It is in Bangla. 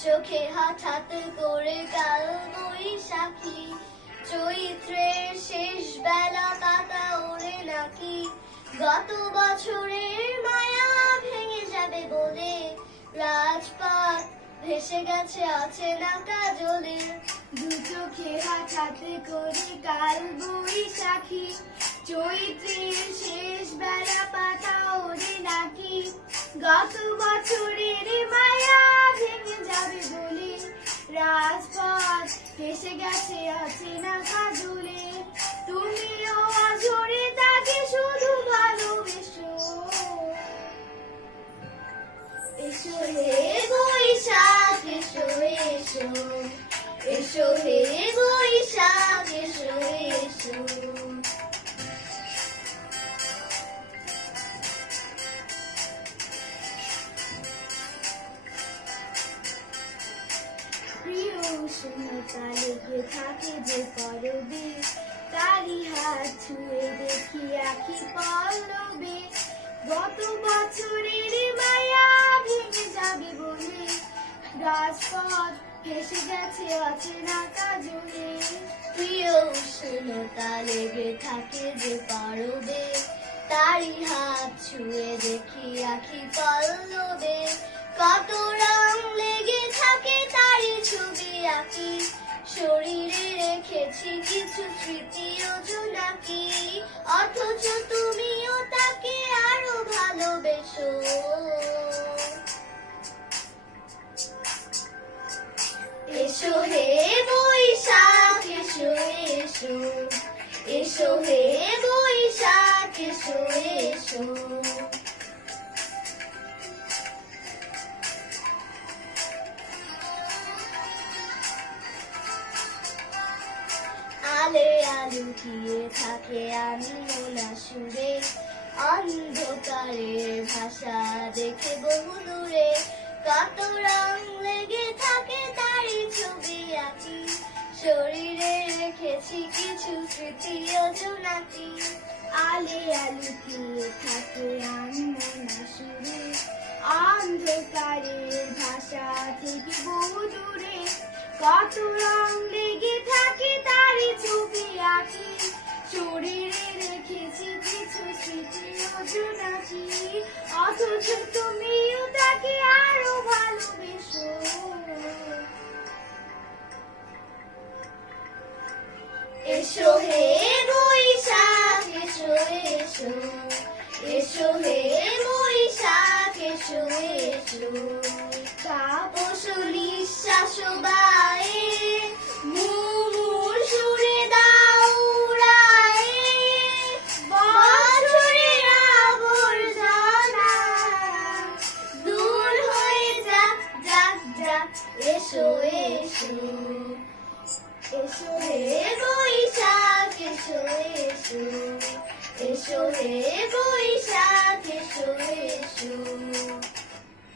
চোখে হঠাৎ করে কাল বৈশাখী, চৈত্রের শেষ বেলা পাতা ওড়ে নাকি, গত বছরের মায়া ভেঙে যাবে বলে রাজপাট ভেসে গেছে অচেনা কাজলে। দু চোখে হঠাৎ করে কাল বৈশাখী, চৈত্রের শেষ বেলা পাতা ওড়ে নাকি, গত বছরের মায়া ভেঙে যাবে বলে রাজপথ ভেসে গেছে অচেনা কাজলে। তুমিও অঝরে তাকে শুধু ভালোবেসো, এসো হে বৈশাখ এসো এসো, এসো হে বৈশাখ এসো এসো। প্রিয় উষ্ণতা লেগে থাকে যে পরবে, তারি হাত ছুঁয়ে দেখি আখি পল্লবে, গত বছরের মায়া ভেঙে যাবে বলে রাজপথ ভেসে গেছে অচেনা কাজলে। প্রিয় উষ্ণতা লেগে থাকে যে পরবে, তারি হাত ছুঁয়ে দেখি আখি পল্লবে, কত রং লেগে থাকে তারি ছবি আঁকি, শরীরে রেখেছি কিছু স্মৃতি ও জোনাকি, অথচ তুমিও তাকে আরো ভালোবেসো। এসো হে বৈশাখ এসো এসো, এসো হে বৈশাখ এসো এসো। আলে আলুকিয়ে থাকে আনমনা সুরে, অন্ধকারের ভাষা দেখে বহু দূরে, কত রং লেগে থাকে তারি ছবি আঁকি, শরীরে রেখেছি কিছু স্মৃতি ও জোনাকি। আলে আলুকিয়ে থাকে আনমনা সুরে, অন্ধকারের ভাষা থেকে বহু দূরে, কত রং লেগে থাকে তারি ছবি আঁকি, শরীরে রেখেছি কিছু স্মৃতি ও জোনাকি, অথচ তুমিও তাকে আরো ভালোবেসো। এসো হে বৈশাখ এসো এসো, এসো হে বৈশাখ এসো এসো। তাপস নিঃশ্বাস বায়ে মুমুর সুরে দাও উড়ায়ে, বছরের আবর্জনা দূর হয়ে যাক যাক যাক, এসো এসো। এসো হে বৈশাখ এসো এসো, এসো হে বৈশাখ এসো এসো।